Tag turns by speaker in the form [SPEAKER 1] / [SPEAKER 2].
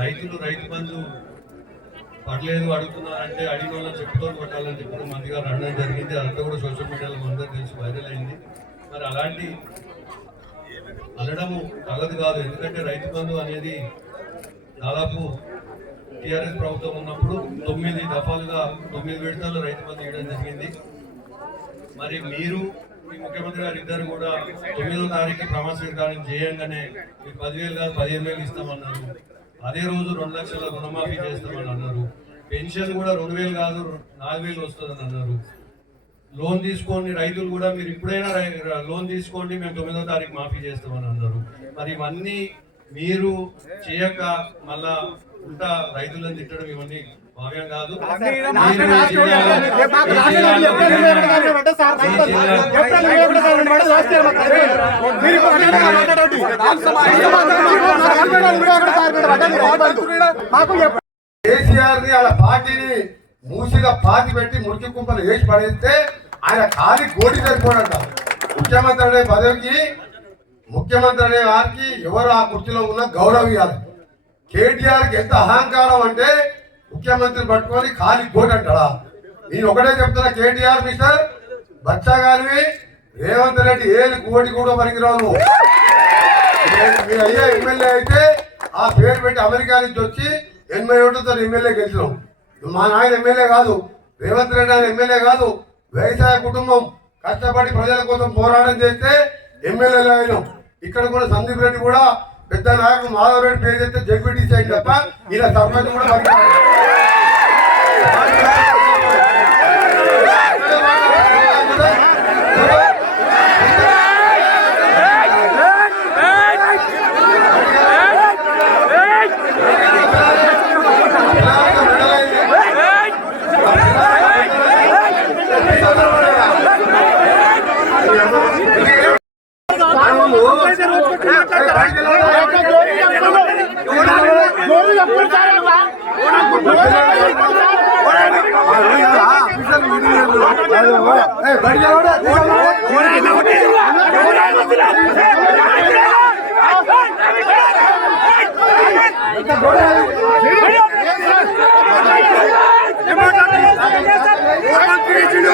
[SPEAKER 1] రైతులు రైతు బంధు పడలేదు అడుగుతున్నారంటే అడిగిన వాళ్ళని చెప్పుకొని కొట్టాలని చెప్పి గారు అనడం జరిగింది. అదంతా కూడా సోషల్ మీడియాలో అందరూ తెలిసి వైరల్ అయింది. మరి అలాంటి అనడము తగదు కాదు. ఎందుకంటే రైతు బంధు అనేది దాదాపు టీఆర్ఎస్ ప్రభుత్వం ఉన్నప్పుడు తొమ్మిది దఫాలుగా తొమ్మిది విడతలు రైతు బంధు ఇవ్వడం జరిగింది. మరి మీరు మీ ముఖ్యమంత్రి గారు ఇద్దరు కూడా తొమ్మిదో తారీఖు ప్రమాణ స్వీకారం చేయంగానే మీరు పదివేలు కాదు పదిహేను వేలు ఇస్తామన్నారు. అదే రోజు రెండు లక్షల రుణమాఫీ చేస్తామని అన్నారు. పెన్షన్ కూడా రెండు వేలు కాదు నాలుగు వేలు వస్తుందని అన్నారు. లోన్ తీసుకోండి రైతులు కూడా మీరు ఇప్పుడైనా రై- లోన్ తీసుకోండి మేము తొమ్మిదో తారీఖు మాఫీ చేస్తామని అన్నారు. మరి ఇవన్నీ మీరు చేయక మళ్ళా ఉంటా రైతులను తిట్టడం ఇవన్నీ
[SPEAKER 2] కేసీఆర్ని అలా పార్టీని మూసిగా పాతి పెట్టి మురికి కుంపలు వేసి పడేస్తే ఆయన ఖాళీ కోటి సరిపోడంట. ముఖ్యమంత్రి అనే పదవికి ముఖ్యమంత్రి అనే వారికి ఎవరు ఆ కుర్చీలో ఉన్న గౌరవం ఇవ్వాలి? కేటీఆర్కి ఎంత అహంకారం అంటే ముఖ్యమంత్రి పట్టుకొని ఖాళీ కోటి అంటాడా? నేను ఒకటే చెప్తున్నా కేటీఆర్ మిస్టర్ బచ్చా గారివి రేవంత్ రెడ్డి ఏది కోటి కూడా పనికిరావు. నువ్వు మీ అయ్యా ఎమ్మెల్యే అయితే ఆ పేరు పెట్టి అమెరికా నుంచి వచ్చి ఎనభై ఓట్లతో ఎమ్మెల్యే గెలిచినాం. మా నాయన ఎమ్మెల్యే కాదు రేవంత్ రెడ్డి ఆయన ఎమ్మెల్యే కాదు వ్యవసాయ కుటుంబం కష్టపడి ప్రజల కోసం పోరాటం చేస్తే ఎమ్మెల్యేలు అయినాం. ఇక్కడ కూడా సందీప్ రెడ్డి కూడా పెద్ద నాయకుడు మాధవ్ రెడ్డి పేరు చెప్తే జడ్పీటీసీ అయింది తప్ప ఇలా సర్పంచ్ కూడా ছিল